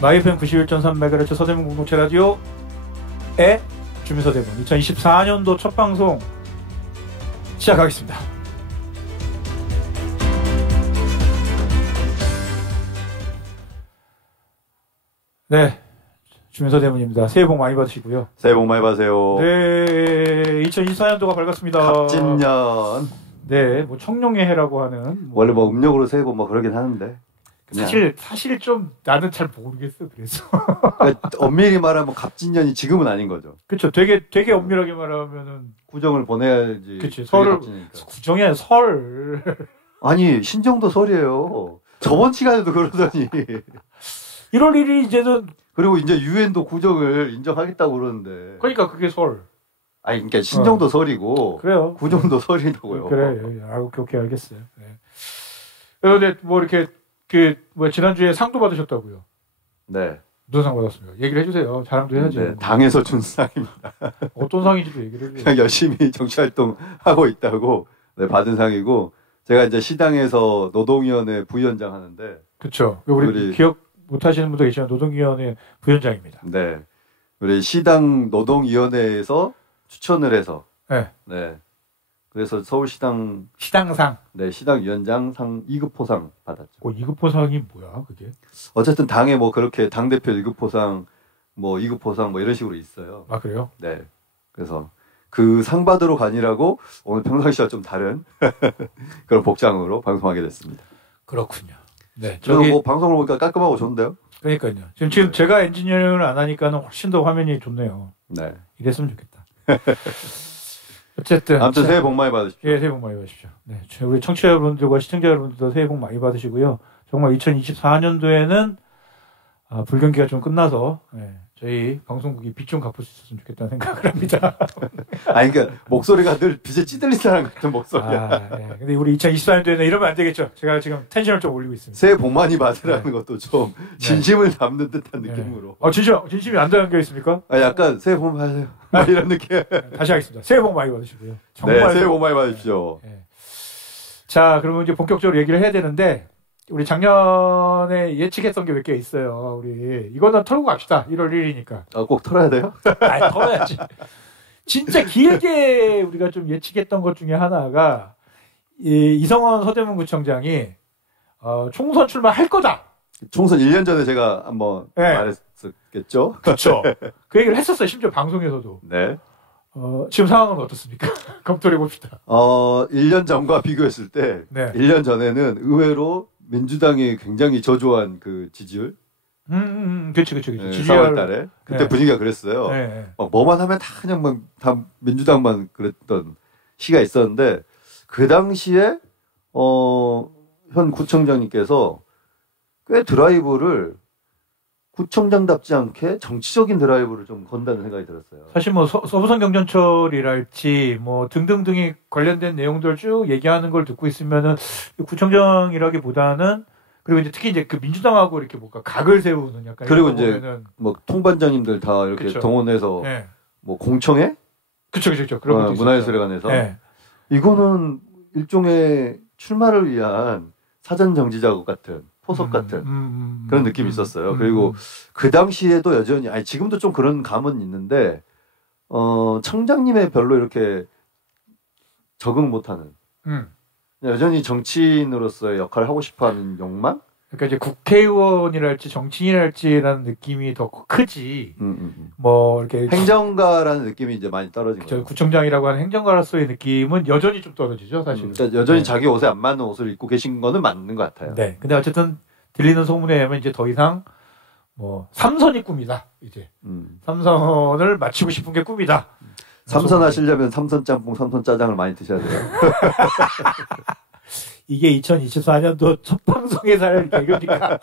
마이FM 91.3MHz 서대문 공동체 라디오의 주민서대문 2024년도 첫 방송 시작하겠습니다. 네, 주민서대문입니다. 새해 복 많이 받으시고요. 새해 복 많이 받으세요. 네, 2024년도가 밝았습니다. 갑진년. 네, 뭐 청룡의 해라고 하는 원래 뭐 음력으로 새해 복 뭐 그러긴 하는데 사실 좀 나는 잘 모르겠어. 그래서 그러니까 엄밀히 말하면 갑진년이 지금은 아닌 거죠. 그렇죠. 되게 엄밀하게 말하면은 구정을 보내야지. 그렇지. 설을 구정이 아니라 설. 아니 신정도 설이에요. 저번 시간에도 그러더니 1월 1일 이제는 그리고 이제 유엔도 구정을 인정하겠다고 그러는데. 그러니까 그게 설. 아니 그러니까 신정도 설이고. 그래요. 구정도 설이라고요. 그래. 아, 오케이 알겠어요. 네. 그런데 뭐 이렇게 지난주에 상도 받으셨다고요? 네. 무슨 상 받았습니까? 얘기를 해주세요. 자랑도 해야지. 네, 당에서 준 상입니다. 어떤 상인지도 얘기를 해주세요. 그냥 열심히 정치활동 하고 있다고 네, 받은 상이고 제가 이제 시당에서 노동위원회 부위원장 하는데. 그렇죠. 우리 기억 못하시는 분도 계시면 노동위원회 부위원장입니다. 네. 우리 시당 노동위원회에서 추천을 해서. 네. 네. 그래서 서울시당 시당상. 네, 시당위원장 상 2급포상 받았죠. 2급포상이 뭐야, 그게? 어쨌든 당에 뭐 그렇게 당대표 1급포상, 뭐 2급포상 뭐 이런 식으로 있어요. 아, 그래요? 네. 그래서 그 상 받으러 가니라고 오늘 평상시와 좀 다른 그런 복장으로 방송하게 됐습니다. 그렇군요. 네. 저기 뭐 방송을 보니까 깔끔하고 좋은데요? 그러니까요. 지금 제가 엔지니어를 안 하니까는 훨씬 더 화면이 좋네요. 네. 이랬으면 좋겠다. 어쨌든 아무튼 새해 복 많이 받으십시오. 예, 새해 복 많이 받으십시오. 네, 우리 청취자 여러분들과 시청자 여러분들도 새해 복 많이 받으시고요. 정말 2024년도에는 불경기가 좀 끝나서 저희 방송국이 빚 좀 갚을 수 있었으면 좋겠다는 생각을 합니다. 아니 그러니까 목소리가 늘 빚에 찌들린 사람 같은 목소리야. 네. 근데 우리 2024년도에는 이러면 안 되겠죠. 제가 지금 텐션을 좀 올리고 있습니다. 새해 복 많이 받으라는 것도 좀 진심을 담는 듯한 느낌으로. 진심이 안 담겨 있습니까? 약간 새해 복 많이 받으세요. 이런 느낌. 다시 하겠습니다. 새해 복 많이 받으시고요. 정말 네, 새해 복 많이 받으십시오. 네. 자, 그러면 이제 본격적으로 얘기를 해야 되는데 우리 작년에 예측했던 게 몇 개 있어요. 우리 이거는 털고 갑시다. 1월 1일이니까. 꼭 털어야 돼요? 아니, 털어야지. 진짜 길게 우리가 좀 예측했던 것 중에 하나가 이성원 서대문구청장이 총선 출마할 거다. 총선 1년 전에 제가 한번 말했었겠죠? 그렇죠. 그 얘기를 했었어요. 심지어 방송에서도. 네. 지금 상황은 어떻습니까? 검토해 봅시다. 1년 전과 비교했을 때 1년 전에는 의외로 민주당이 굉장히 저조한 그 지지율. 그렇지. 네, 4월 달에. 그때 분위기가 그랬어요. 뭐만 하면 다 그냥 다 민주당만 그랬던 시기가 있었는데, 그 당시에, 현 구청장님께서 꽤 드라이브를 구청장답지 않게 정치적인 드라이브를 좀 건다는 생각이 들었어요. 사실 뭐 서부선 경전철이랄지 뭐 등등등이 관련된 내용들 쭉 얘기하는 걸 듣고 있으면은 구청장이라기보다는 그리고 이제 특히 이제 그 민주당하고 이렇게 뭔가 각을 세우는 약간 그리고 이제 뭐 통반장님들 다 이렇게 그쵸. 동원해서 뭐 공청회? 그렇죠. 문화예술회관에서 이거는 일종의 출마를 위한 사전 정지 작업 같은. 포석 같은 그런 느낌이 있었어요. 그리고 그 당시에도 여전히 지금도 좀 그런 감은 있는데 청장님의 별로 이렇게 적응 못하는 여전히 정치인으로서의 역할을 하고 싶어하는 욕망? 그러니까 이제 국회의원이랄지 정치인이랄지라는 느낌이 더 크지. 뭐 이렇게 행정가라는 느낌이 이제 많이 떨어진 거죠. 구청장이라고 하는 행정가로서의 느낌은 여전히 좀 떨어지죠, 사실. 그러니까 여전히 자기 옷에 안 맞는 옷을 입고 계신 거는 맞는 것 같아요. 네. 근데 어쨌든 들리는 소문에 의하면 이제 더 이상 뭐 삼선이 꿈이다. 이제 삼선을 마치고 싶은 게 꿈이다. 삼선 하시려면 삼선 짬뽕, 삼선 짜장을 많이 드셔야 돼요. 이게 2024년도 첫 방송에서 할 개그입니까?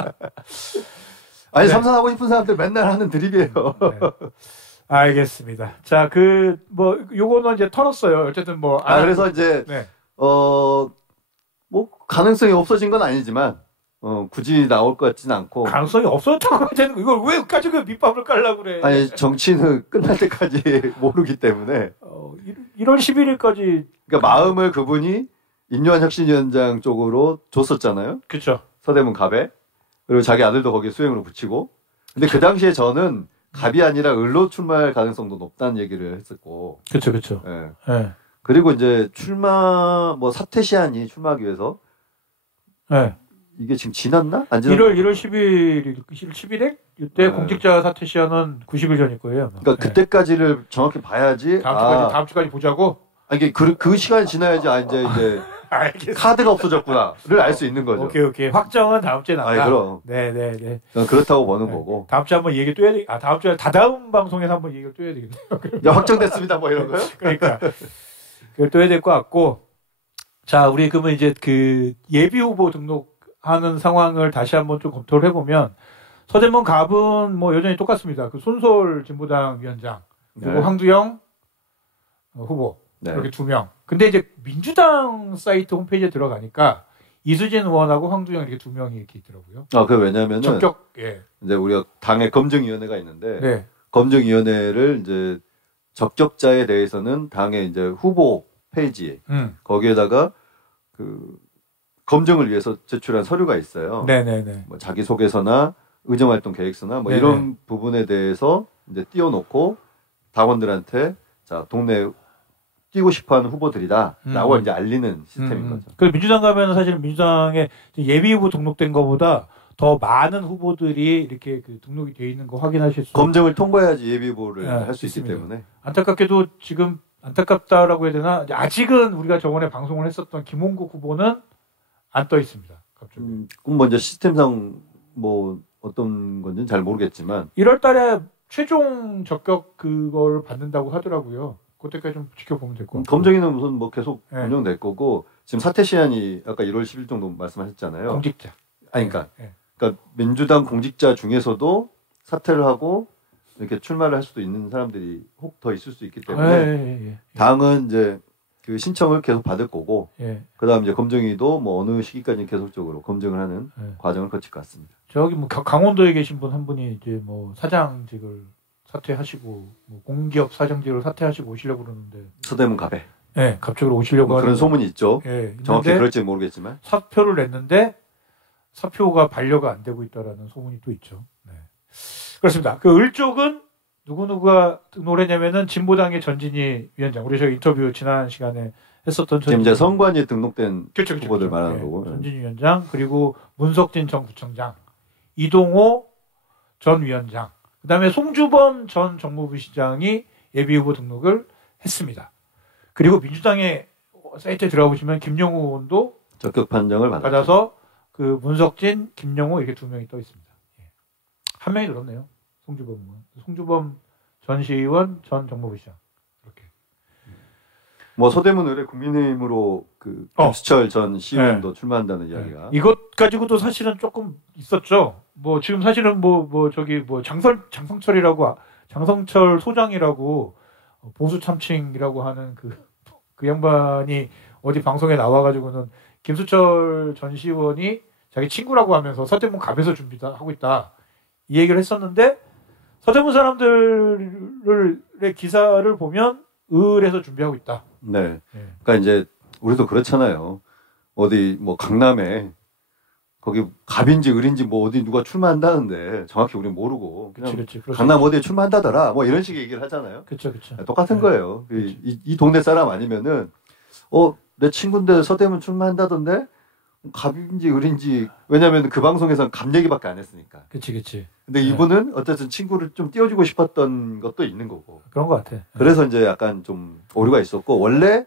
아니, 삼선하고 싶은 사람들 맨날 하는 드립이에요. 네. 알겠습니다. 자, 요거는 이제 털었어요. 어쨌든 그래서 이제, 뭐, 가능성이 없어진 건 아니지만, 굳이 나올 것 같지는 않고. 가능성이 없어졌다고 하자는 이걸 왜까지 그 밑밥을 깔려고 그래? 아니, 정치는 끝날 때까지 모르기 때문에. 1월 11일까지. 그러니까 마음을 그분이 인류한 혁신위원장 쪽으로 줬었잖아요. 그렇죠. 서대문 갑에. 그리고 자기 아들도 거기에 수행으로 붙이고. 근데 그 당시에 저는 갑이 아니라 을로 출마할 가능성도 높다는 얘기를 했었고. 그렇죠. 예. 네. 그리고 이제 사퇴 시한이 출마하기 위해서. 네. 이게 지금 지났나? 안 지났나? 1월 11일? 이때 공직자 사퇴 시한은 90일 전일 거예요. 그러니까 그때까지를 정확히 봐야지. 다음 주까지 보자고? 아니, 그 시간이 지나야지, 이제 카드가 없어졌구나를 알 수 있는 거죠. 오케이. 확정은 다음 주에 나온다. 아니, 그럼. 네. 그렇다고 보는 거고. 다음 주에 한번 얘기 또 해야 돼. 다음 주에 다다음 방송에서 한번 얘기를 또 해야 되겠네요. 확정됐습니다, 뭐 이런 거요? 그러니까. 그걸 또 해야 될 것 같고. 자, 우리 그러면 이제 그 예비 후보 등록하는 상황을 다시 한번 좀 검토를 해보면, 서대문 갑은 뭐 여전히 똑같습니다. 그 손솔 진보당 위원장, 그리고 황두영 후보. 네. 이렇게 2명. 근데 이제 민주당 사이트 홈페이지에 들어가니까 이수진 의원하고 황두영 이렇게 2명이 이렇게 있더라고요. 그 왜냐면은 예. 이제 우리가 당의 검증위원회가 있는데 네. 검증위원회를 이제 적격자에 대해서는 당의 이제 후보 페이지 거기에다가 그 검증을 위해서 제출한 서류가 있어요. 네네네. 뭐 자기소개서나 의정활동 계획서나 뭐 이런 부분에 대해서 이제 띄워놓고 당원들한테 자 동네 뛰고 싶어하는 후보들이다라고 이제 알리는 시스템인 거죠. 그 민주당 가면 사실 민주당에 예비 후보 등록된 것보다 더 많은 후보들이 이렇게 그 등록이 돼 있는 거 확인하실 수. 검증을 통과해야지 예비 후보를 할 수 있기 때문에. 안타깝게도 지금 안타깝다라고 해야 되나? 아직은 우리가 저번에 방송을 했었던 김홍국 후보는 안 떠 있습니다. 갑자기. 그럼 먼저 시스템상 뭐 어떤 건지는 잘 모르겠지만 1월달에 최종 적격 그걸 받는다고 하더라고요. 그때까지 좀 지켜보면 될 것 같아요. 검증위는 무슨 뭐 계속 운영될 거고 지금 사퇴 시한이 아까 1월 10일 정도 말씀하셨잖아요. 공직자. 그러니까 민주당 공직자 중에서도 사퇴를 하고 이렇게 출마를 할 수도 있는 사람들이 혹 더 있을 수 있기 때문에 당은 이제 그 신청을 계속 받을 거고 그다음 이제 검증위도 뭐 어느 시기까지 계속적으로 검증을 하는 과정을 거칠 것 같습니다. 저기 뭐 강원도에 계신 분 한 분이 이제 뭐 사장직을 사퇴하시고 뭐 공기업 사장직을 사퇴하시고 오시려고 그러는데 서대문 갑에 갑자기 오시려고 뭐 그런 소문이 있죠. 정확히 그럴지 모르겠지만 사표를 냈는데 사표가 반려가 안 되고 있다라는 소문이 또 있죠. 그렇습니다. 그 을 쪽은 누구누가 등록을 했냐면은 진보당의 전진희 위원장. 우리 저 인터뷰 지난 시간에 했었던 지금 이제 선관위에 등록된 그렇죠. 후보들 말하는 거고. 전진희 위원장 그리고 문석진 전 구청장, 이동호 전 위원장, 그다음에 송주범 전 정무부 시장이 예비 후보 등록을 했습니다. 그리고 민주당의 사이트에 들어가 보시면 김영우 의원도 적격 판정을 받아서 그 문석진, 김영우 이렇게 2명이 떠 있습니다. 한 명이 늘었네요. 송주범 전 시의원, 전 정무부 시장 이렇게. 뭐 서대문 의뢰 국민의힘으로 그 김수철 전 시의원도 출마한다는 이야기가. 이것 가지고도 사실은 조금 있었죠. 뭐 지금 사실은 저기 장성철이라고 장성철 소장이라고 보수 참칭이라고 하는 그 양반이 어디 방송에 나와가지고는 김수철 전 시의원이 자기 친구라고 하면서 서대문 갑에서 준비하고 있다 이 얘기를 했었는데 서대문 사람들의 기사를 보면 을에서 준비하고 있다. 네. 그러니까 이제 우리도 그렇잖아요. 어디 뭐 강남에 거기 갑인지 을인지 뭐 어디 누가 출마한다는데 정확히 우리는 모르고 그냥 그치. 강남 어디에 출마한다더라 뭐 이런 식의 얘기를 하잖아요. 그렇죠. 똑같은 거예요. 이 동네 사람 아니면은 내 친구인데 서대문 출마한다던데 갑인지 을인지 왜냐면 그 방송에서는 갑 얘기밖에 안 했으니까. 그치. 근데 이분은 어쨌든 친구를 좀 띄워주고 싶었던 것도 있는 거고. 그런 것 같아. 그래서 이제 약간 좀 오류가 있었고 원래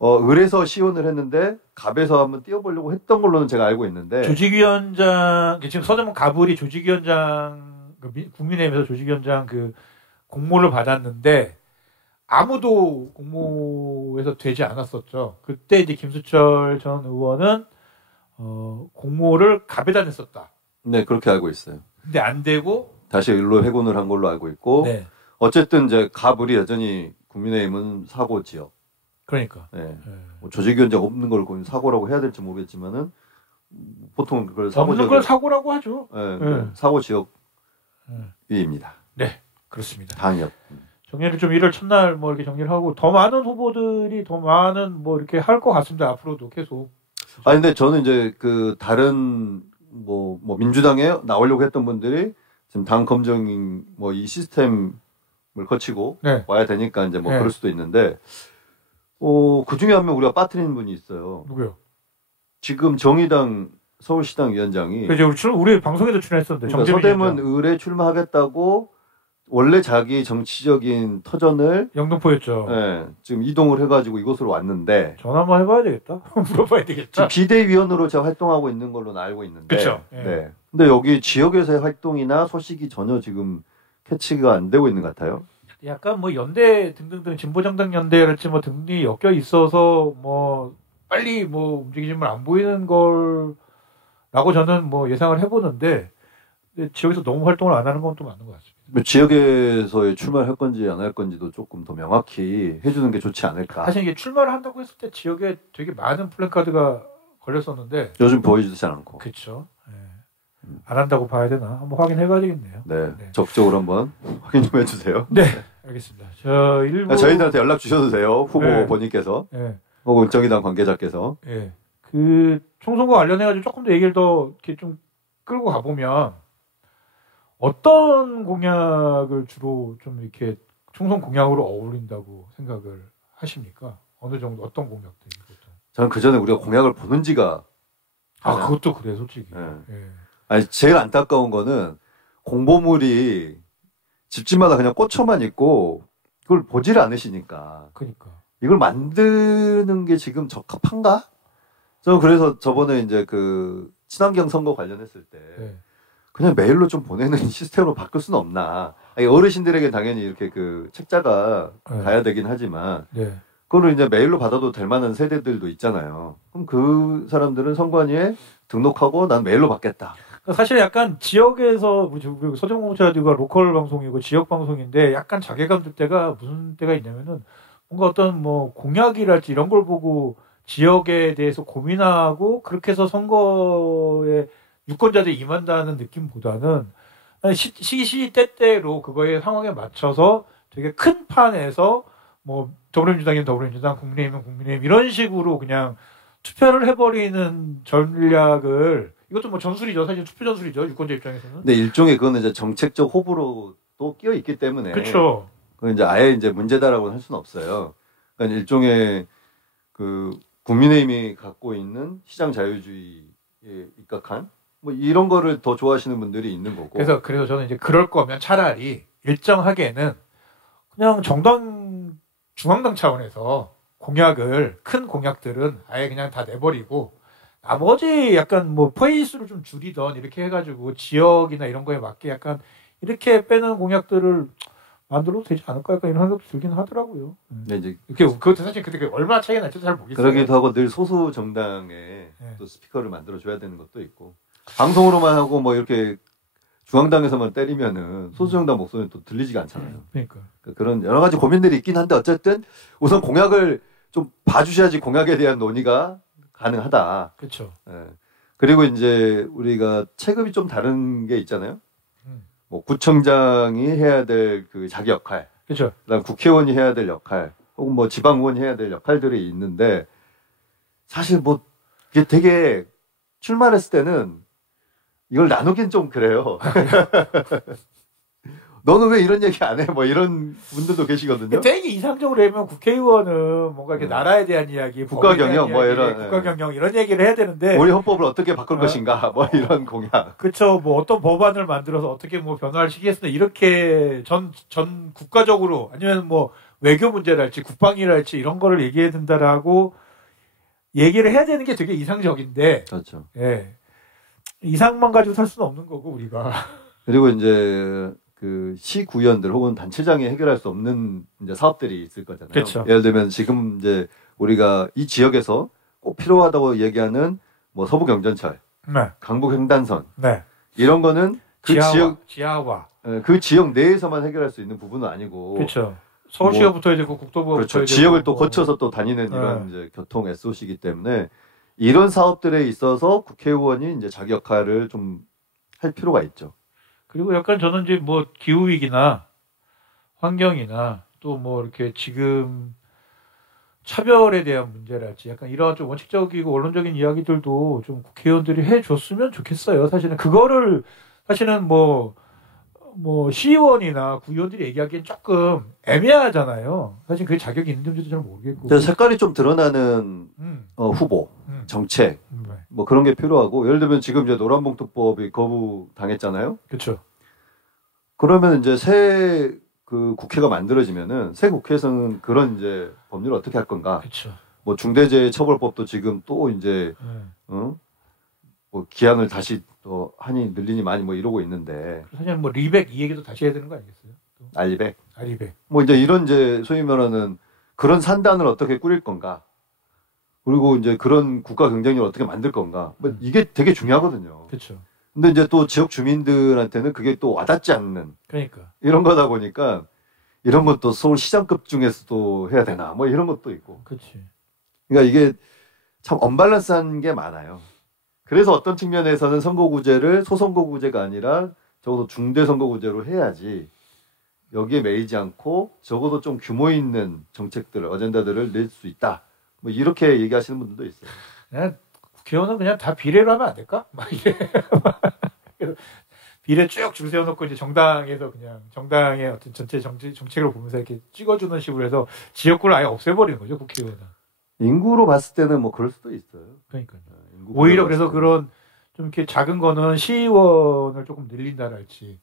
을에서 시연을 했는데 갑에서 한번 띄워보려고 했던 걸로는 제가 알고 있는데 조직위원장 지금 서대문 갑을이 조직위원장 국민의힘에서 조직위원장 그 공모를 받았는데 아무도 공모에서 되지 않았었죠. 그때 이제 김수철 전 의원은 공모를 갑에다 냈었다. 네, 그렇게 알고 있어요. 근데 안 되고 다시 을로 회군을 한 걸로 알고 있고 어쨌든 이제 갑을이 여전히 국민의힘은 사고 지역. 그러니까. 뭐 조직위원장 없는 걸 사고라고 해야 될지 모르겠지만은 보통 그걸 사고 없는 걸 사고라고 하죠. 사고 지역위입니다. 네, 그렇습니다. 당협. 정리를 좀 1월 첫날 뭐 이렇게 정리를 하고 더 많은 후보들이 더 많은 뭐 이렇게 할 것 같습니다. 앞으로도 계속. 근데 저는 이제 그 다른 뭐 민주당에 나오려고 했던 분들이 지금 당 검증 뭐 이 시스템을 거치고 네. 와야 되니까 이제 뭐 그럴 수도 있는데 그 중에 한 명 우리가 빠뜨리는 분이 있어요. 누구요? 지금 정의당 서울시당 위원장이 그죠. 우리 방송에도 출연했었는데 그러니까 서대문 을에 출마하겠다고 원래 자기 정치적인 터전을 영등포였죠. 네, 지금 이동을 해가지고 이곳으로 왔는데 전화 한번 해봐야 되겠다. 물어봐야 되겠다. 지금 비대위원으로 제가 활동하고 있는 걸로 알고 있는데. 그렇죠. 네. 근데 여기 지역에서의 활동이나 소식이 전혀 지금 캐치가 안 되고 있는 것 같아요. 약간 뭐 연대 등등등 진보정당 연대랄지 뭐 등이 엮여 있어서 뭐 빨리 뭐 움직임을 안 보이는 걸라고 저는 뭐 예상을 해보는데 지역에서 너무 활동을 안 하는 건 또 맞는 것 같습니다. 지역에서의 출마를 할 건지 안 할 건지도 조금 더 명확히 해주는 게 좋지 않을까. 사실 이게 출마를 한다고 했을 때 지역에 되게 많은 플래카드가 걸렸었는데 요즘 보여주지 않고. 그렇죠. 네. 안 한다고 봐야 되나 한번 확인해봐야 되겠네요. 네, 네. 적극적으로 한번 확인 좀 해주세요. 네, 알겠습니다. 저희들한테 연락 주셔도 돼요. 후보 네. 본인께서 네. 혹은 정의당 관계자께서. 네. 그 총선과 관련해가지고 조금 더 얘기를 더 이렇게 좀 끌고 가보면 어떤 공약을 주로 좀 이렇게 총선 공약으로 어울린다고 생각을 하십니까? 어느 정도 어떤 공약들이? 저는 그 전에 우리가 공약을 보는지가 그것도 그래 솔직히. 네. 네. 아니 제일 안타까운 거는 공보물이 집집마다 그냥 꽂혀만 있고 그걸 보지를 않으시니까. 그러니까 이걸 만드는 게 지금 적합한가? 저는 그래서 저번에 이제 그 친환경 선거 관련했을 때. 네. 그냥 메일로 좀 보내는 시스템으로 바꿀 수는 없나. 아니, 어르신들에게 당연히 이렇게 그 책자가 네. 가야 되긴 하지만, 네. 그거를 이제 메일로 받아도 될 만한 세대들도 있잖아요. 그럼 그 사람들은 선관위에 등록하고 난 메일로 받겠다. 사실 약간 지역에서 우리 서정공차라디오가 로컬 방송이고 지역 방송인데 약간 자괴감 들 때가 무슨 때가 있냐면은 뭔가 어떤 뭐 공약이랄지 이런 걸 보고 지역에 대해서 고민하고 그렇게 해서 선거에 유권자들이 임한다는 느낌보다는 시시때때로 그거의 상황에 맞춰서 되게 큰 판에서 뭐 더불어민주당이면 더불어민주당, 국민의힘은 국민의힘 이런 식으로 그냥 투표를 해버리는 전략을 이것도 뭐 전술이죠. 사실 투표 전술이죠. 유권자 입장에서는. 근데 일종의 그거는 이제 정책적 호불호도 끼어 있기 때문에. 그렇죠. 그건 이제 아예 이제 문제다라고는 할 수는 없어요. 그러니까 일종의 그 국민의힘이 갖고 있는 시장 자유주의에 입각한 뭐 이런 거를 더 좋아하시는 분들이 있는 거고. 그래서 저는 이제 그럴 거면 차라리 일정하게는 그냥 정당 중앙당 차원에서 공약을 큰 공약들은 아예 그냥 다 내버리고 나머지 약간 뭐 페이스를 좀 줄이던 이렇게 해가지고 지역이나 이런 거에 맞게 약간 이렇게 빼는 공약들을 만들어도 되지 않을까 약간 이런 생각도 들긴 하더라고요. 네, 이제 그것도 사실 그때 얼마나 차이가 날지도 잘 모르겠어요. 그러기도 하고 늘 소수 정당에 또 스피커를 만들어 줘야 되는 것도 있고 방송으로만 하고 뭐 이렇게 중앙당에서만 때리면은 소수 정당 목소리는 또 들리지가 않잖아요. 그러니까 그런 여러 가지 고민들이 있긴 한데 어쨌든 우선 공약을 좀 봐주셔야지 공약에 대한 논의가 가능하다. 그렇죠. 네. 그리고 이제 우리가 체급이 좀 다른 게 있잖아요. 뭐 구청장이 해야 될 그 자기 역할, 그렇죠. 그다음 국회의원이 해야 될 역할, 혹은 뭐 지방의원이 해야 될 역할들이 있는데 사실 뭐 이게 되게 출마를 했을 때는 이걸 나누긴 좀 그래요. 너는 왜 이런 얘기 안 해? 뭐 이런 분들도 계시거든요. 되게 이상적으로 하면 국회의원은 뭔가 이렇게 나라에 대한 이야기, 국가 경영, 뭐 이런 국가 경영 이런 얘기를 해야 되는데 우리 헌법을 어떻게 바꿀 것인가, 뭐 이런 공약. 그렇죠. 뭐 어떤 법안을 만들어서 어떻게 뭐 변화를 시키겠습니다. 이렇게 전 국가적으로 아니면 뭐 외교 문제랄지 국방이랄지 이런 거를 얘기해야 된다라고 얘기를 해야 되는 게 되게 이상적인데. 그렇죠. 예. 이상만 가지고 살 수는 없는 거고 우리가. 그리고 이제 그 시구의원들 혹은 단체장이 해결할 수 없는 이제 사업들이 있을 거잖아요. 그렇죠. 예를 들면 지금 이제 우리가 이 지역에서 꼭 필요하다고 얘기하는 뭐 서부경전철, 네. 강북횡단선, 네. 이런 거는 그 지하화, 그 지역 내에서만 해결할 수 있는 부분은 아니고. 그렇죠. 서울시가 붙어야 되고 국토부가 그렇죠. 붙어야 되고. 지역을 또 거쳐서 또 다니는 이런 이제 교통 SOC이기 때문에 이런 사업들에 있어서 국회의원이 이제 자기 역할을 좀 할 필요가 있죠. 그리고 약간 저는 이제 뭐 기후위기나 환경이나 또 뭐 이렇게 지금 차별에 대한 문제랄지 약간 이런 좀 원칙적이고 원론적인 이야기들도 좀 국회의원들이 해줬으면 좋겠어요. 사실은 그거를 사실은 뭐 뭐 시의원이나 구의원들이 얘기하기엔 조금 애매하잖아요. 사실 그게 자격이 있는지도 잘 모르겠고. 색깔이 좀 드러나는 후보, 정책 뭐 그런 게 필요하고 예를 들면 지금 이제 노란봉투법이 거부당했잖아요. 그렇죠. 그러면 이제 새 그 국회가 만들어지면은 새 국회에서는 그런 이제 법률을 어떻게 할 건가? 그렇죠. 뭐 중대재해처벌법도 지금 또 이제 뭐 기한을 다시 또 하니 늘리니 많이 뭐 이러고 있는데 사실 뭐 리백 이 얘기도 다시 해야 되는 거 아니겠어요? 알리백. 알리백. 뭐 이제 이런 이제 소위 말하는 그런 산단을 어떻게 꾸릴 건가? 그리고 이제 그런 국가 경쟁력을 어떻게 만들 건가? 뭐 이게 되게 중요하거든요. 그렇죠. 근데 이제 또 지역 주민들한테는 그게 또 와닿지 않는. 그러니까. 이런 거다 보니까 이런 것도 서울시장급 중에서도 해야 되나? 뭐 이런 것도 있고. 그렇지. 그러니까 이게 참 언밸런스한 게 많아요. 그래서 어떤 측면에서는 선거구제를 소선거구제가 아니라 적어도 중대선거구제로 해야지 여기에 매이지 않고 적어도 좀 규모 있는 정책들을 어젠다들을 낼 수 있다. 뭐 이렇게 얘기하시는 분들도 있어요. 그냥 국회의원은 그냥 다 비례로 하면 안 될까? 막 이래. 비례 쭉 줄 세워놓고 이제 정당에서 그냥 정당의 어떤 전체 정책을 보면서 이렇게 찍어주는 식으로 해서 지역구를 아예 없애버리는 거죠, 국회의원은. 인구로 봤을 때는 뭐 그럴 수도 있어요. 그러니까요. 오히려 그래서 그런 좀 이렇게 작은 거는 시의원을 조금 늘린다랄지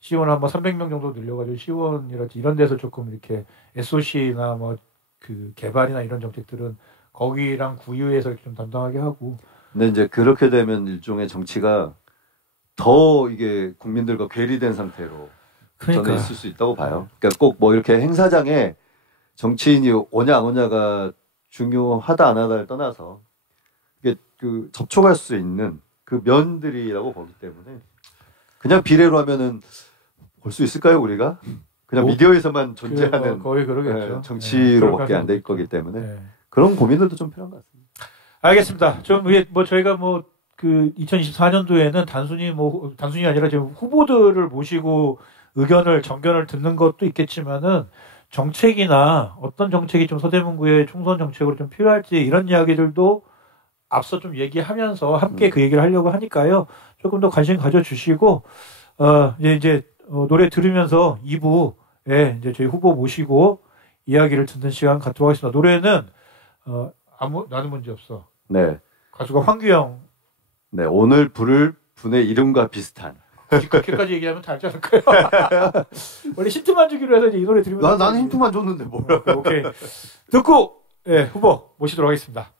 시의원 한번 300명 정도 늘려가지고 시의원이랄지 이런 데서 조금 이렇게 SOC나 뭐 그 개발이나 이런 정책들은 거기랑 구의회에서 이렇게 좀 담당하게 하고. 근데 이제 그렇게 되면 일종의 정치가 더 이게 국민들과 괴리된 상태로 저는 있을 수 있다고 봐요. 그러니까 꼭 뭐 이렇게 행사장에 정치인이 오냐 안 오냐가 중요하다 안 하다를 떠나서 이게 그 접촉할 수 있는 그 면들이라고 보기 때문에 그냥 비례로 하면은 볼 수 있을까요 우리가? 그냥 미디어에서만 존재하는 거의 그러겠죠. 정치로밖에 안 될 거기 때문에 그런 고민들도 좀 필요한 것 같습니다. 알겠습니다. 좀 뭐 저희가 뭐 그 2024년도에는 단순히 아니라 지금 후보들을 모시고 의견을 정견을 듣는 것도 있겠지만은 정책이나 어떤 정책이 좀 서대문구의 총선 정책으로 좀 필요할지 이런 이야기들도 앞서 좀 얘기하면서 함께 그 얘기를 하려고 하니까요. 조금 더 관심 가져주시고 이제 노래 들으면서 2부에 이제 저희 후보 모시고 이야기를 듣는 시간 갖도록 하겠습니다. 노래는 나는 문제 없어. 네. 가수가 황규영. 네, 오늘 부를 분의 이름과 비슷한. 그렇게까지 얘기하면 다 알지 않을까요? 원래 힌트만 주기로 해서 이제 이 노래 들으면. 나는 힌트만 줬는데 뭐야. 오케이. 듣고 후보 모시도록 하겠습니다.